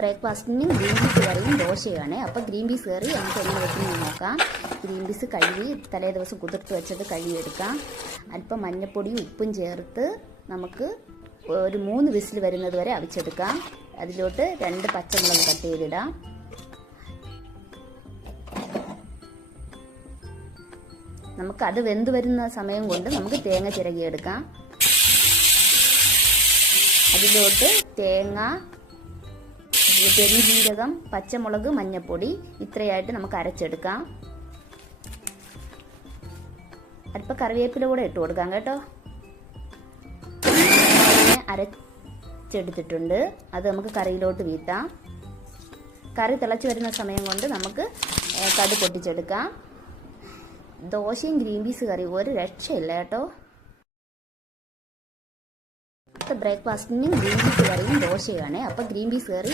ബ്രേക്ക്ഫാസ്റ്റിന് green peas കറിയും ദോശയാണ്. അപ്പോൾ ഗ്രീൻ പീസ് കറി നമുക്ക് എങ്ങനെ വെക്കുന്നത് നോക്കാം. ഗ്രീൻ പീസ് കഴുകി തലേ ദിവസം കുതിർത്ത് വെച്ചത് കഴുകിയെടുക്കാം. അല്പം മഞ്ഞൾപ്പൊടിയും ഉപ്പും ചേർത്ത് നമുക്ക് ഒരു 3 വിസിൽ വരുന്നത് വരെ അവിച്ചെടുക്കാം. അതിലോട്ട് 2 പച്ചമുളക് കട്ട് ചെയ്തിടാം. നമുക്കത് വെന്ത് വരുന്ന സമയം കൊണ്ട് നമുക്ക് തേങ്ങ ചിരകിയെടുക്കാം. അതിലോട്ട് തേങ്ങ, പെരുംജീരകം, പച്ചമുളക്, മഞ്ഞൾപ്പൊടി ഇത്രയായിട്ട് നമുക്ക് അരച്ചെടുക്കാം. അല്പം കറിവേപ്പില കൂടെ ഇട്ട് കൊടുക്കാം കേട്ടോ. അരച്ചെടുത്തിട്ടുണ്ട്. അത് നമുക്ക് കറിയിലോട്ട് വീട്ടാം. കറി തിളച്ച് വരുന്ന സമയം കൊണ്ട് നമുക്ക് കടുക് പൊട്ടിച്ചെടുക്കാം. ദോശയും ഗ്രീൻ പീസ് കറി ഒരു രക്ഷയില്ല കേട്ടോ. ബ്രേക്ക്ഫാസ്റ്റിന് ഗ്രീൻ പീസ് കറിയും ദോശയാണ്. അപ്പോൾ ഗ്രീൻ പീസ് കറി